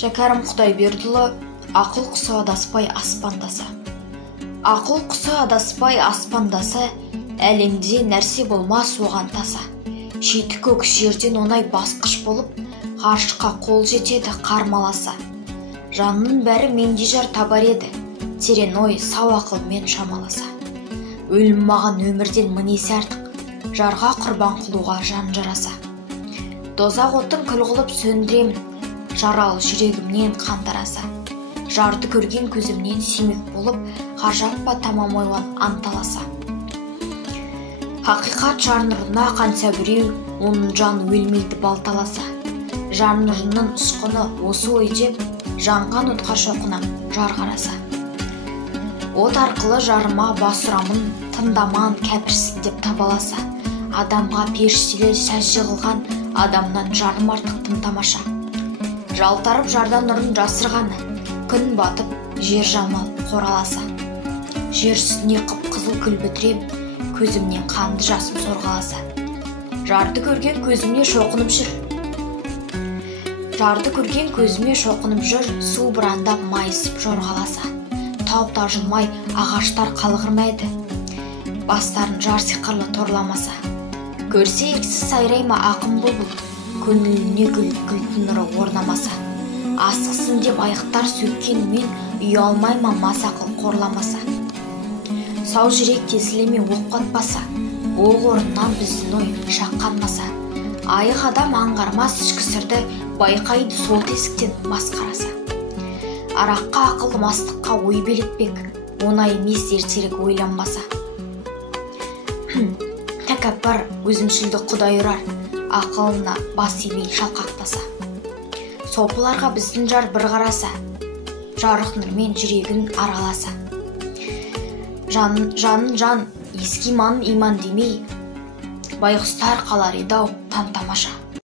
Шәкәрім Құдайбердіұлы ақыл құсы адаспай аспандаса. Ақыл құсы адаспай аспандаса, әлемде нәрсе болмас оған таса. Шеті көк жерден оңай басқыш болып, ғарышқа қол жетеді қармаласа. Жанның бәрі менде жар табар еді, терең ой сау ақылмен шамаласа. Өлім маған өмірден мінесі артық, жарға құрбан қылуға жан жараса. Дозақ отын күл қылып сөндіремін, жарал жүрегімнен қандараса. Жарды көрген көзімнен сүймек болып, ғажаппа тамам ойлан анталаса. Хақиқат жар нұрына қанса біреу, оның жан өлмейді балталаса. Жан нұрының ұсқыны осы ой деп, жанған отқа шоқынам жар қараса. От арқылы жарыма бас ұрамын, тыңдаман кәпірсін деп табаласа. Адамға періштелер сәжде қылған, адамнан жарым артық тым тамаша. Жалтарып жардан нұрын жасырғаны, күн батып жер жамал қораласа. Жер үстіне қып қызыл күл бітірем, көзімнен қанды жасым сорғаласа. Жарды көрген көзіме шоқынып жүр. Жарды көрген көзіме шоқынып жүр, су бұрандап майысып жорғаласа. Тауып тажылмай ағаштар қалғырмайды, бастарын жар сиқырлы торламаса. Көрсе еріксіз сайрайма ақын бұлбұл, көңіліне гүл нұры орнамаса. Асықсын деп аяқтар сөккенмен, үй алмайма масақыл қорламаса. Сау жүрек тесілеме оқ қатпаса, оқ орнынан біздің ой шаққанмаса. Айық адам аңғармас ішкі сырды, байқайды сол тесіктен масқараса. Араққа ақылды мастыққа ой белетпек, оңай емес ертерек ойланбаса. Тәкаппар өзімшілді Құдай ұрар, ақылына бас имей шалқақтаса. Сопыларға біздің жар бір қараса, жарық нұрмен жүрегін араласа. Жанын жан, ескі иманын иман демей, байғұстар қалар еді-ау там тамаша.